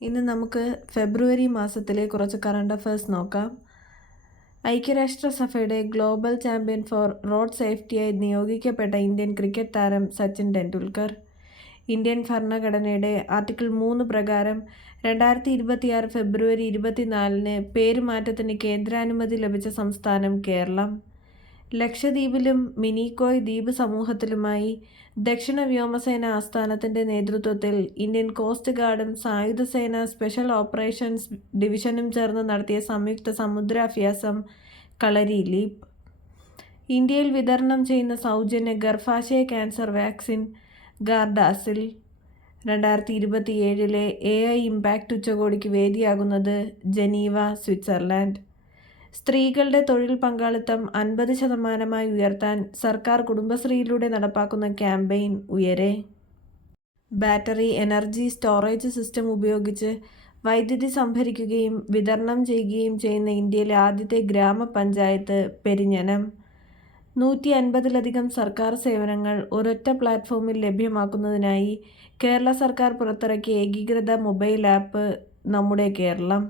ഇന്ന് നമുക്ക് ഫെബ്രുവരി മാസത്തിലെ കുറച്ച് കറണ്ട് അഫയേഴ്സ് നോക്കാം. ഐക്യരാഷ്ട്രസഭയുടെ ഗ്ലോബൽ ചാമ്പ്യൻ ഫോർ റോഡ് സേഫ്റ്റിയായി നിയോഗിക്കപ്പെട്ട ഇന്ത്യൻ ക്രിക്കറ്റ് താരം സച്ചിൻ ടെണ്ടുൽക്കർ. ഇന്ത്യൻ ഭരണഘടനയുടെ ആർട്ടിക്കിൾ 3 പ്രകാരം 2026 ഫെബ്രുവരി 24 പേരുമാറ്റത്തിന് കേന്ദ്രാനുമതി ലഭിച്ച സംസ്ഥാനം കേരളം. ലക്ഷദ്വീപിലും മിനിക്കോയ് ദ്വീപ് സമൂഹത്തിലുമായി ദക്ഷിണ വ്യോമസേന ആസ്ഥാനത്തിൻ്റെ നേതൃത്വത്തിൽ ഇന്ത്യൻ കോസ്റ്റ് ഗാർഡും സായുധ സേന സ്പെഷ്യൽ ഓപ്പറേഷൻസ് ഡിവിഷനും ചേർന്ന് നടത്തിയ സംയുക്ത സമുദ്രാഭ്യാസം കളരി ലീപ്. ഇന്ത്യയിൽ വിതരണം ചെയ്യുന്ന സൗജന്യ ഗർഭാശയ ക്യാൻസർ വാക്സിൻ ഗാർഡാസിൽ 2027 AI ഇമ്പാക്റ്റ് ഉച്ചകോടിക്ക് വേദിയാകുന്നത് ജനീവ, സ്വിറ്റ്സർലാൻഡ്. സ്ത്രീകളുടെ തൊഴിൽ പങ്കാളിത്തം 50% ഉയർത്താൻ സർക്കാർ കുടുംബശ്രീയിലൂടെ നടപ്പാക്കുന്ന ക്യാമ്പയിൻ ഉയരെ. ബാറ്ററി എനർജി സ്റ്റോറേജ് സിസ്റ്റം ഉപയോഗിച്ച് വൈദ്യുതി സംഭരിക്കുകയും വിതരണം ചെയ്യുകയും ചെയ്യുന്ന ഇന്ത്യയിലെ ആദ്യത്തെ ഗ്രാമപഞ്ചായത്ത് പെരിഞ്ഞനം. 150-ലധികം സർക്കാർ സേവനങ്ങൾ ഒരൊറ്റ പ്ലാറ്റ്ഫോമിൽ ലഭ്യമാക്കുന്നതിനായി കേരള സർക്കാർ പുറത്തിറക്കിയ ഏകീകൃത മൊബൈൽ ആപ്പ് നമ്മുടെ കേരളം.